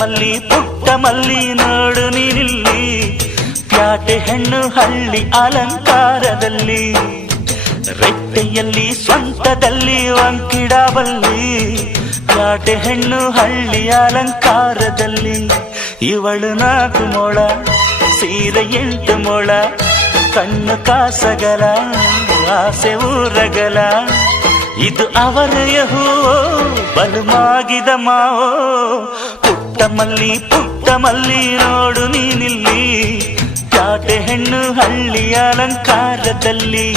ಪುಟ್ಟ ಮಲ್ಲಿ ನೋಡು ನೀನಿಲ್ಲಿ, ಪ್ಯಾಟೆ ಹೆಣ್ಣು ಹಳ್ಳಿ ಅಲಂಕಾರದಲ್ಲಿ, ರೆಟ್ಟೆಯಲ್ಲಿ ಸ್ವಂತದಲ್ಲಿ ವಂಕಿಡಬಲ್ಲಿ, ಪ್ಯಾಟೆ ಹೆಣ್ಣು ಹಳ್ಳಿ ಅಲಂಕಾರದಲ್ಲಿ. ಇವಳು 4 ಮೊಳ ಸೀರೆ 8 ಮೊಳ, ಕಣ್ಣು ಕಾಸಗಲ ಆಸೆ ಊರಗಲ, ಇದು ಅವರೆಯ ಹೂವೋ ಬಲುಮಾಗಿದ ಮಾವೋ. ಪುಟ್ಟ ಮಲ್ಲಿ ನೋಡು ನೀನಿಲ್ಲಿ, ಪ್ಯಾಟೆ ಹೆಣ್ಣು ಹಳ್ಳಿ ಅಲಂಕಾರದಲ್ಲಿ.